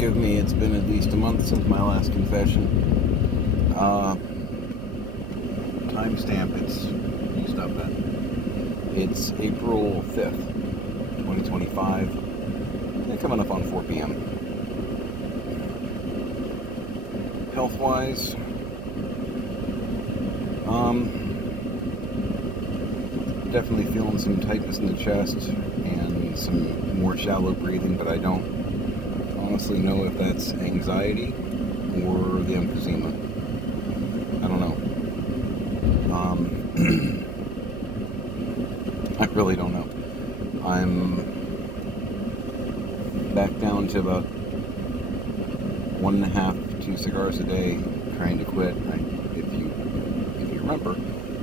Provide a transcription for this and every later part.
Forgive me, it's been at least a month since my last confession. Timestamp, it's used up at. It's April 5th, 2025. They're coming up on 4 p.m. Health-wise, definitely feeling some tightness in the chest and some more shallow breathing, but I don't honestly know if that's anxiety or the emphysema. I don't know. I really don't know. I'm back down to about 1.5, 2 cigars a day, trying to quit. If you remember,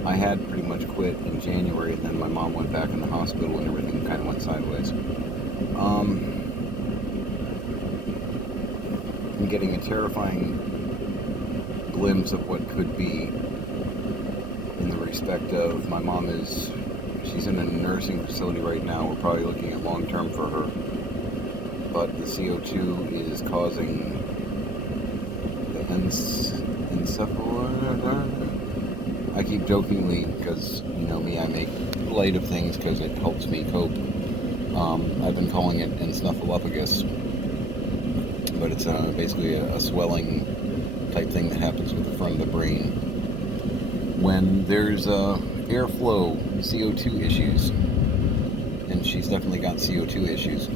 I had pretty much quit in January, and then my mom went back in the hospital, and everything kind of went sideways. I'm getting a terrifying glimpse of what could be, in the respect of my mom she's in a nursing facility right now. We're probably looking at long term for her, but the CO2 is causing the encephalopathy. I keep jokingly, because you know me, I make light of things because it helps me cope. I've been calling it encephalophagus, but it's basically a swelling type thing that happens with the front of the brain when there's airflow CO2 issues, and she's definitely got CO2 issues,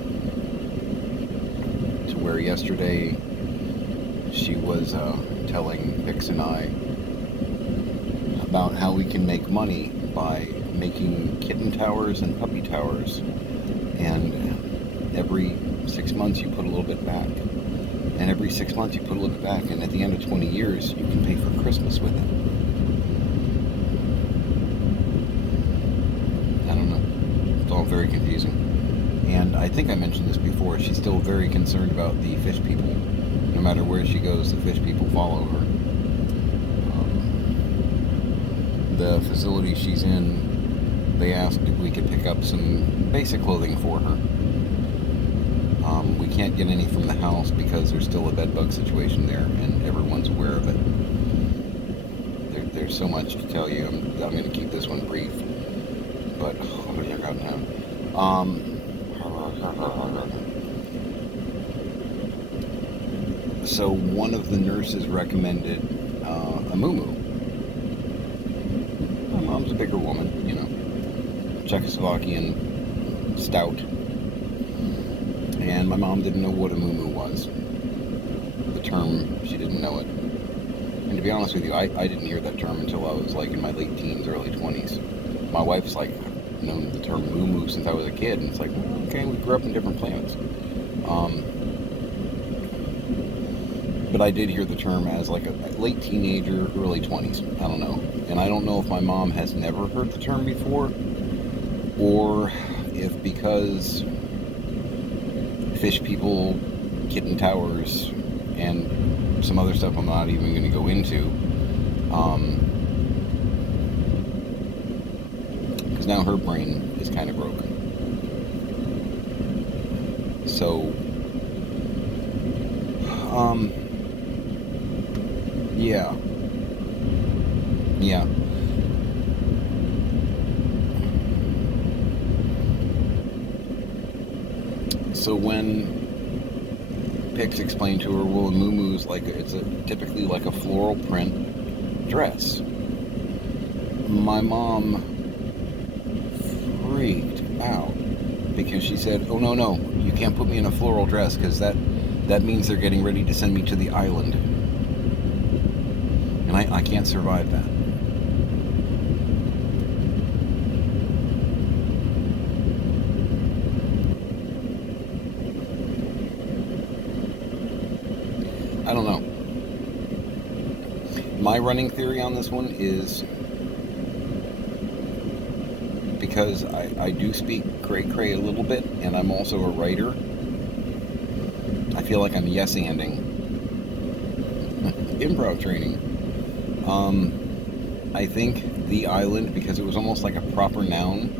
to where yesterday she was telling Pix and I about how we can make money by making kitten towers and puppy towers, and every 6 months you put a little bit back, and every 6 months you put a little bit back, and at the end of 20 years you can pay for Christmas with it. I don't know, it's all very confusing. And I think I mentioned this before, she's still very concerned about the fish people. No matter where she goes, the fish people follow her. The facility she's in, they asked if we could pick up some basic clothing for her. We can't get any from the house because there's still a bed bug situation there, and everyone's aware of it. There's so much to tell you. I'm going to keep this one brief, but what do I got now? So one of the nurses recommended a muumuu. My mom's a bigger woman, you know, Czechoslovakian stout. And my mom didn't know what a muumuu was. The term, she didn't know it. And to be honest with you, I didn't hear that term until I was like in my late teens, early 20s. My wife's like, known the term muumuu since I was a kid, and it's like, well, okay, we grew up in different planets. But I did hear the term as like a late teenager, early 20s. I don't know. And I don't know if my mom has never heard the term before, or if because fish people, kitten towers, and some other stuff I'm not even going to go into, because now her brain is kind of broken. So, yeah. So when Pix explained to her, well, a muumuu is like, it's typically like a floral print dress. My mom freaked out because she said, oh, no, you can't put me in a floral dress because that means they're getting ready to send me to the island. And I can't survive that. I don't know. My running theory on this one is, because I do speak cray-cray a little bit, and I'm also a writer, I feel like I'm yes-anding. Improv training. I think the island, because it was almost like a proper noun,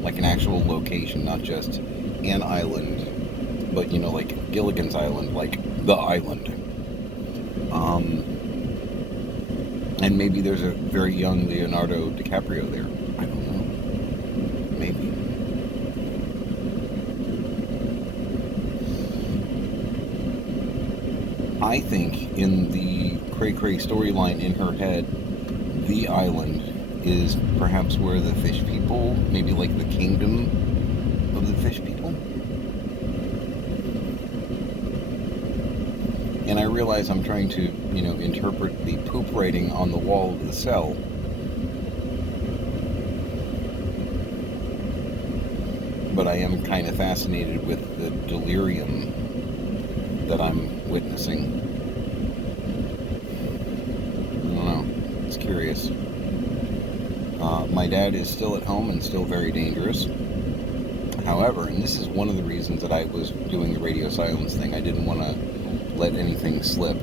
like an actual location, not just an island, but like Gilligan's Island, like the island. And maybe there's a very young Leonardo DiCaprio there. I don't know. Maybe. I think in the Cray Cray storyline in her head, the island is perhaps where the fish people, maybe like the kingdom of the fish people. And I realize I'm trying to, interpret the poop writing on the wall of the cell. But I am kind of fascinated with the delirium that I'm witnessing. I don't know. It's curious. My dad is still at home and still very dangerous. However, and this is one of the reasons that I was doing the radio silence thing, I didn't want to let anything slip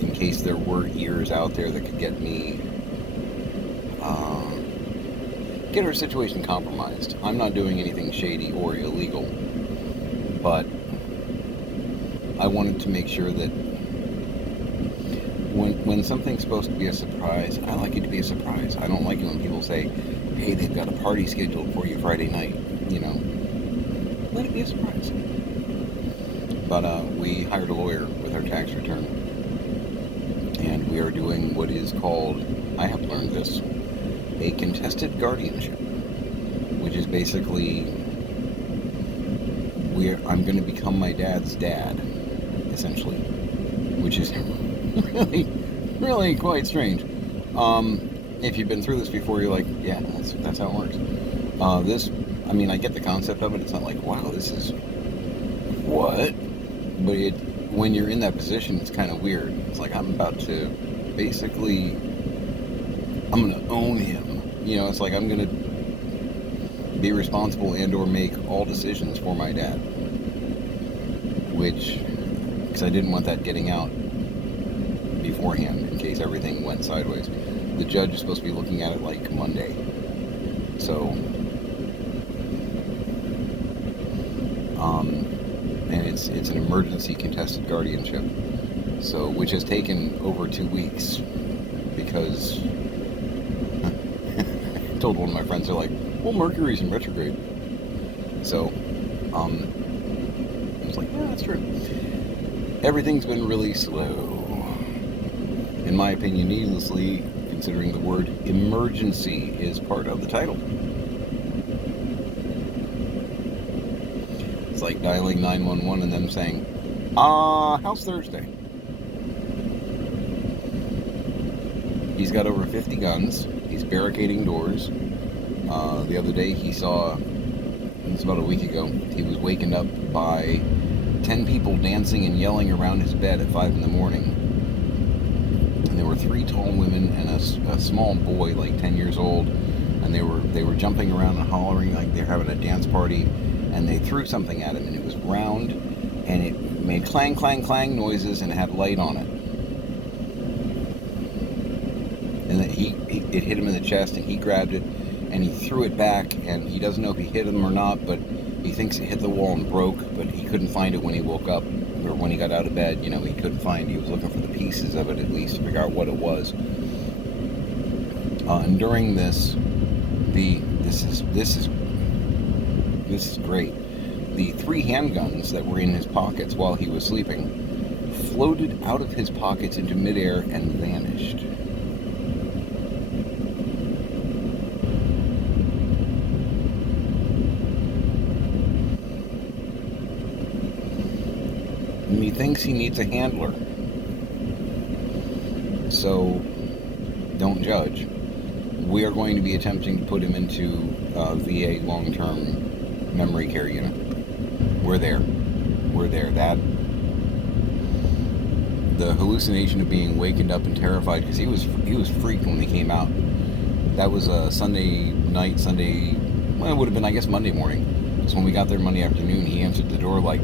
in case there were ears out there that could get me, get her situation compromised. I'm not doing anything shady or illegal, but I wanted to make sure that when something's supposed to be a surprise, I like it to be a surprise. I don't like it when people say, hey, they've got a party scheduled for you Friday night, let it be a surprise. But we hired a lawyer with our tax return, and we are doing what is called, I have learned this, a contested guardianship, which is basically I'm going to become my dad's dad, essentially, which is really, really quite strange. If you've been through this before, you're like, yeah, that's how it works. I get the concept of it. It's not like, wow, this is what? But when you're in that position, it's kind of weird. It's like I'm about to basically, I'm going to own him. It's like I'm going to be responsible and or make all decisions for my dad. Because I didn't want that getting out beforehand in case everything went sideways. The judge is supposed to be looking at it like Monday. So, and it's an emergency contested guardianship. So, which has taken over 2 weeks because I told one of my friends, they're like, well, Mercury's in retrograde. So, I was like, yeah, that's true. Everything's been really slow. In my opinion, needlessly, considering the word emergency is part of the title. It's like dialing 911 and them saying, how's Thursday? He's got over 50 guns. He's barricading doors. The other day he saw, it was about a week ago, he was wakened up by 10 people dancing and yelling around his bed at 5 in the morning. And there were 3 tall women and a small boy, like 10 years old, and they were jumping around and hollering like they're having a dance party, and they threw something at him, and it was round, and it made clang, clang, clang noises, and it had light on it. And then it hit him in the chest, and he grabbed it, and he threw it back, and he doesn't know if he hit him or not, but he thinks it hit the wall and broke, but he couldn't find it when he woke up, or when he got out of bed, he couldn't find it. He was looking for the pieces of it, at least, to figure out what it was. And during this, this is great. The 3 handguns that were in his pockets while he was sleeping floated out of his pockets into midair and vanished. And he thinks he needs a handler. So, don't judge. We are going to be attempting to put him into VA long-term memory care unit. We're there. The hallucination of being wakened up and terrified, because he was freaked when he came out. That was a Sunday night, well, it would have been, I guess, Monday morning. Because when we got there Monday afternoon, he answered the door like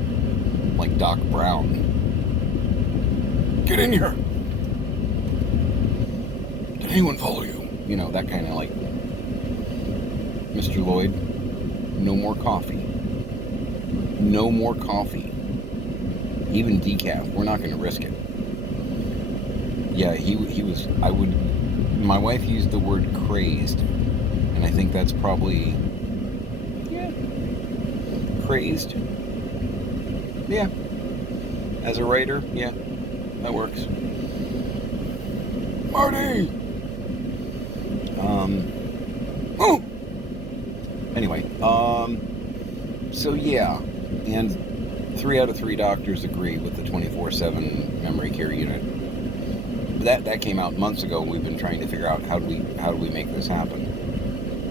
Doc Brown. Get in here! Did anyone follow you? That kind of like, Mr. Lloyd, no more coffee. no more coffee, even decaf. We're not going to risk it. Yeah, he was. My wife used the word crazed, and I think that's probably, yeah, crazed. Yeah, as a writer, yeah, that works. Marty. Oh. Anyway, so yeah, and 3 out of 3 doctors agree with the 24/7 memory care unit. That came out months ago. We've been trying to figure out how do we make this happen,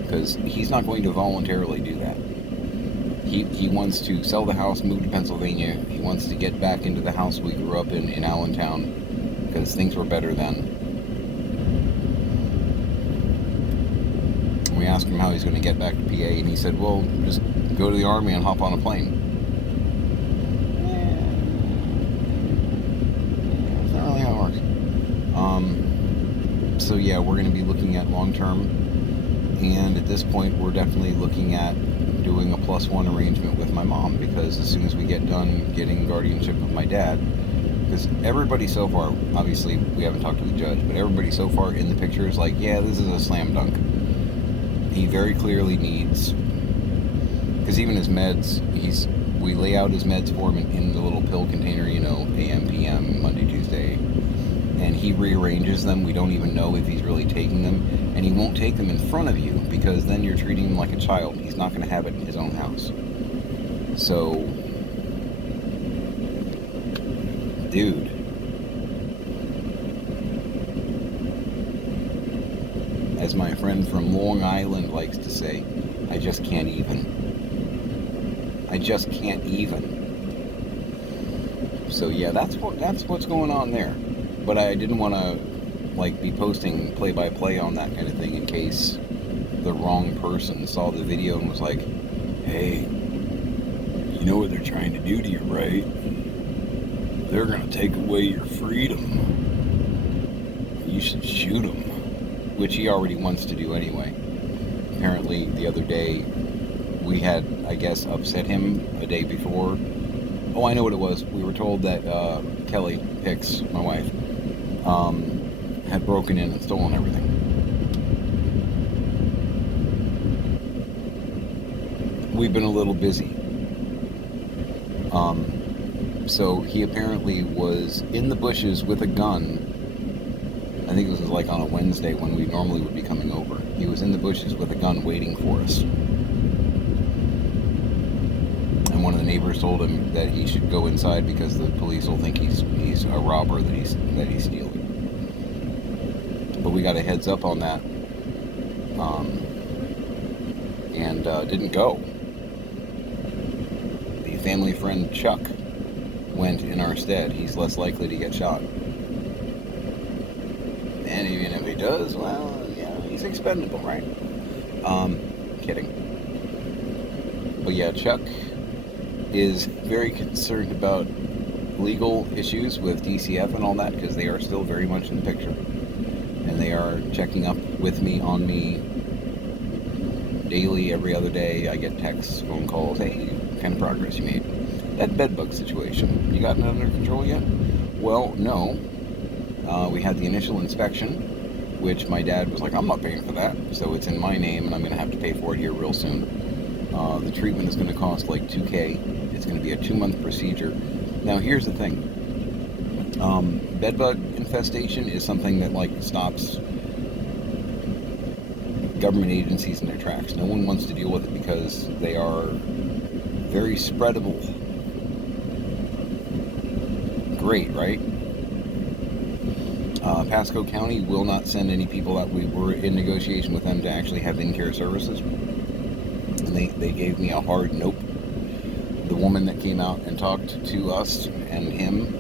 because he's not going to voluntarily do that. He wants to sell the house, move to Pennsylvania. He wants to get back into the house we grew up in Allentown, because things were better then. We asked him how he's going to get back to PA, and he said, well, just go to the Army and hop on a plane. That's not really how it works. So yeah, we're going to be looking at long-term, and at this point, we're definitely looking at doing a +1 arrangement with my mom, because as soon as we get done getting guardianship of my dad, because everybody so far, obviously we haven't talked to the judge, but everybody so far in the picture is like, yeah, this is a slam dunk. He very clearly needs, because even his meds, we lay out his meds for him in the little pill container, AM, PM, Monday, Tuesday, and he rearranges them. We don't even know if he's really taking them, and he won't take them in front of you, because then you're treating him like a child. He's not going to have it in his own house. So, dude, as my friend from Long Island likes to say, I just can't even. I just can't even. So yeah, that's what's going on there. But I didn't want to be posting play-by-play on that kind of thing in case the wrong person saw the video and was like, hey, you know what they're trying to do to you, right? They're going to take away your freedom. You should shoot them. Which he already wants to do anyway. Apparently, the other day, we had, I guess, upset him a day before. Oh, I know what it was. We were told that Kelly Hicks, my wife, had broken in and stolen everything. We've been a little busy. So he apparently was in the bushes with a gun. I think this was on a Wednesday when we normally would be coming over. He was in the bushes with a gun waiting for us. And one of the neighbors told him that he should go inside because the police will think he's a robber, that he's stealing. But we got a heads up on that, and didn't go. The family friend Chuck went in our stead. He's less likely to get shot. And even if he does, well, yeah, he's expendable, right? Kidding. But yeah, Chuck is very concerned about legal issues with DCF and all that, because they are still very much in the picture. And they are checking up with me, on me, daily, every other day. I get texts, phone calls, hey, what kind of progress you made? That bedbug situation, you got it under control yet? Well, no. We had the initial inspection, which my dad was like, I'm not paying for that, so it's in my name and I'm going to have to pay for it here real soon. The treatment is going to cost $2K. It's going to be a 2-month procedure. Now here's the thing. Bedbug infestation is something that stops government agencies in their tracks. No one wants to deal with it because they are very spreadable. Great, right? Pasco County will not send any people out. We were in negotiation with them to actually have in-care services, and they gave me a hard nope. The woman that came out and talked to us and him,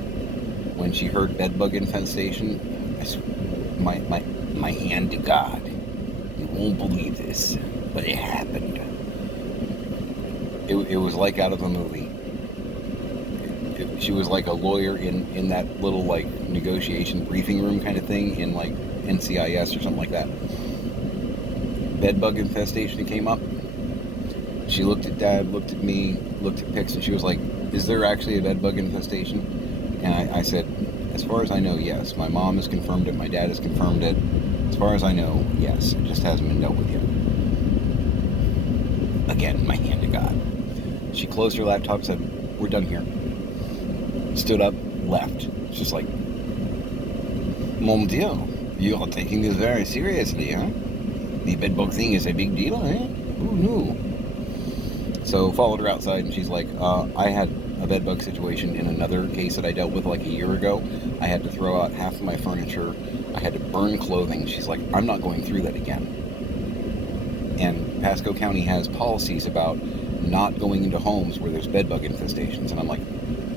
when she heard bedbug infestation, my hand to God, you won't believe this, but it happened. It was like out of a movie. She was like a lawyer in that little negotiation briefing room kind of thing in NCIS or something like that. Bedbug infestation came up. She looked at Dad, looked at me, looked at pics, and she was like, "Is there actually a bed bug infestation?" And I said, "As far as I know, yes. My mom has confirmed it. My dad has confirmed it. As far as I know, yes. It just hasn't been dealt with yet." Again, my hand to God. She closed her laptop, said, "We're done here." Stood up, left. It's just like, "Mon Dieu, you are taking this very seriously, huh? The bedbug thing is a big deal, eh? Who knew?" So followed her outside, and she's like, "I had a bedbug situation in another case that I dealt with like a year ago. I had to throw out half of my furniture. I had to burn clothing." She's like, "I'm not going through that again." And Pasco County has policies about not going into homes where there's bedbug infestations. And I'm like,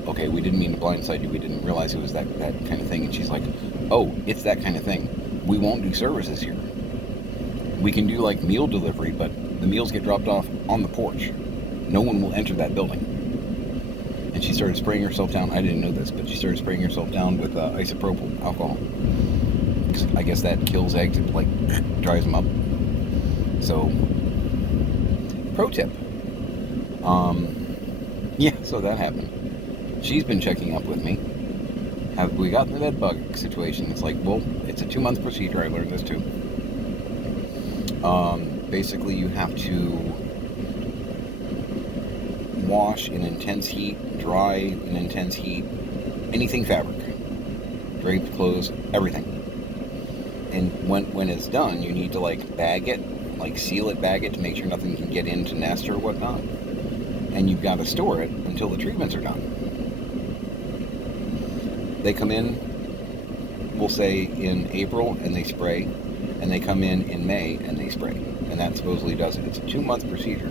"Okay, we didn't mean to blindside you. We didn't realize it was that kind of thing." And she's like, "Oh, it's that kind of thing. We won't do services here. We can do like meal delivery, but the meals get dropped off on the porch. No one will enter that building." And she started spraying herself down. I didn't know this, but she started spraying herself down with isopropyl alcohol. I guess that kills eggs. It like dries them up. So, pro tip. Yeah, so that happened. She's been checking up with me. Have we gotten the bed bug situation? It's like, well, it's a 2-month procedure. I learned this too. Basically, you have to wash in intense heat, dry in intense heat, anything fabric, draped clothes, everything. And when it's done, you need to like bag it, like seal it, bag it to make sure nothing can get in to nest or whatnot. And you've got to store it until the treatments are done. They come in, we'll say in April, and they spray, and they come in May and they spray, and that supposedly does it. It's a 2-month procedure.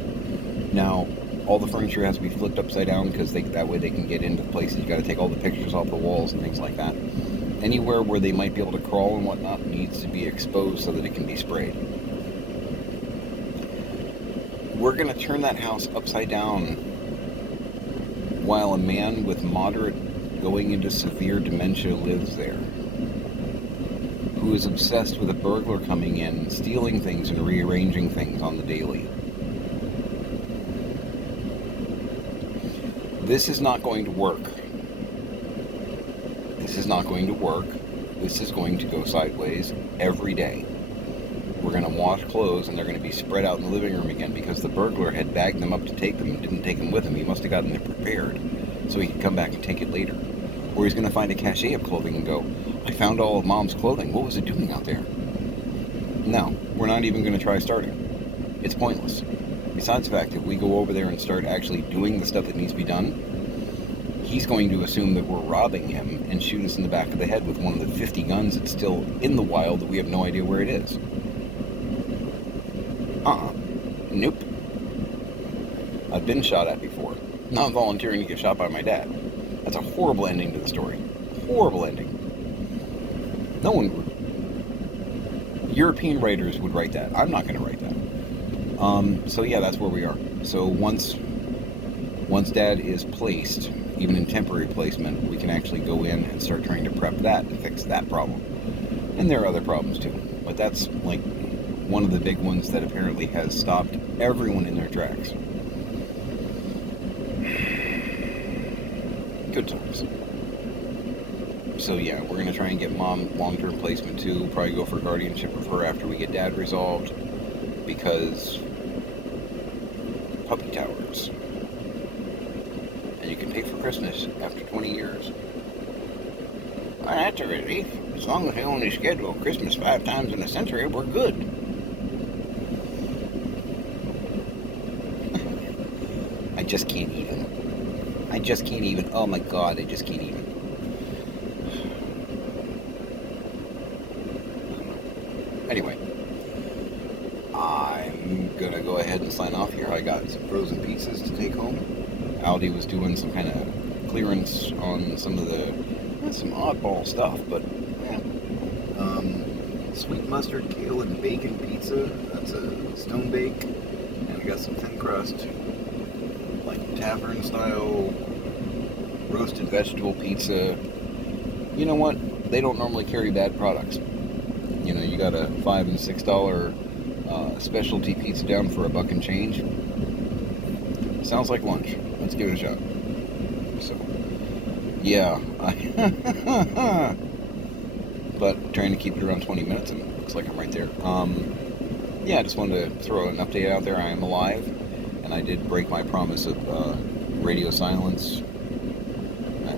Now, all the furniture has to be flipped upside down because that way they can get into places. You got to take all the pictures off the walls and things like that. Anywhere where they might be able to crawl and whatnot needs to be exposed so that it can be sprayed. We're going to turn that house upside down while a man with moderate going into severe dementia lives there, who is obsessed with a burglar coming in, stealing things and rearranging things on the daily. This is not going to work. This is not going to work. This is going to go sideways every day. We're going to wash clothes and they're going to be spread out in the living room again because the burglar had bagged them up to take them and didn't take them with him. He must have gotten it prepared so he could come back and take it later. Or he's going to find a cache of clothing and go, "I found all of Mom's clothing. What was it doing out there?" No, we're not even going to try starting. It's pointless. Besides the fact, if we go over there and start actually doing the stuff that needs to be done, he's going to assume that we're robbing him and shoot us in the back of the head with one of the 50 guns that's still in the wild that we have no idea where it is. Nope. I've been shot at before. Not volunteering to get shot by my dad. That's a horrible ending to the story. Horrible ending. No one would. European writers would write that. I'm not going to write that. So yeah, that's where we are. So once Dad is placed, even in temporary placement, we can actually go in and start trying to prep that and fix that problem. And there are other problems too, but that's like one of the big ones that apparently has stopped everyone in their tracks. Good times. So yeah, we're going to try and get Mom long-term placement too. We'll probably go for guardianship of her after we get Dad resolved, because puppy towers. And you can pay for Christmas after 20 years. Well, that's a relief. As long as they only schedule Christmas 5 times in a century, we're good. I just can't even. Oh my God, I just can't even. Anyway, I'm gonna go ahead and sign off here. I got some frozen pizzas to take home. Aldi was doing some kind of clearance on some of some oddball stuff, but yeah. Sweet mustard, kale, and bacon pizza. That's a stone bake. And I got some thin crust, like tavern style roasted vegetable pizza. You know what? They don't normally carry bad products. You know, you got a $5 and $6 specialty pizza down for $1 and change. sounds like lunch. Let's give it a shot. So, yeah. But trying to keep it around 20 minutes, and it looks like I'm right there. Yeah, I just wanted to throw an update out there. I am alive, and I did break my promise of radio silence.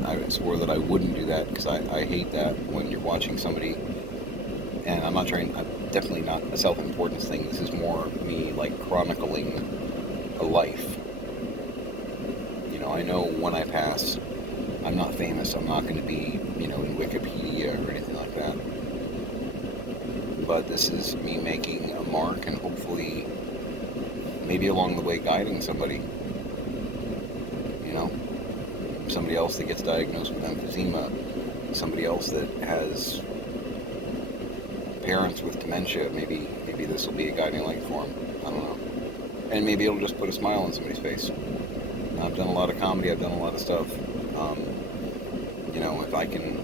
I swore that I wouldn't do that because I hate that when you're watching somebody. And I'm definitely not a self-importance thing. This is more me like chronicling a life. You know, I know when I pass, I'm not famous. I'm not going to be, in Wikipedia or anything like that. But this is me making a mark and hopefully, maybe along the way, guiding somebody. Somebody else that gets diagnosed with emphysema, somebody else that has parents with dementia. Maybe this will be a guiding light for them. I don't know. And maybe it'll just put a smile on somebody's face. I've done a lot of comedy. I've done a lot of stuff. If I can,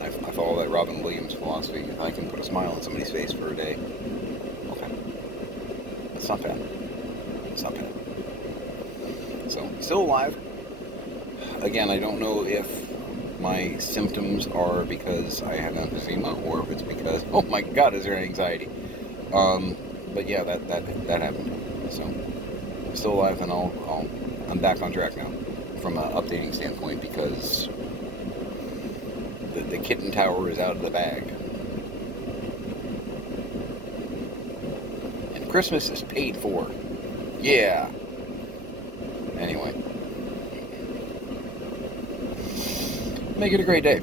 I follow that Robin Williams philosophy. If I can put a smile on somebody's face for a day, okay, that's not bad. It's not bad. So, still alive. Again, I don't know if my symptoms are because I have emphysema or if it's because, oh my God, is there anxiety? But yeah, that happened. So, I'm still alive, and I'm back on track now from an updating standpoint because the kitten tower is out of the bag. And Christmas is paid for. Yeah. Anyway. Make it a great day.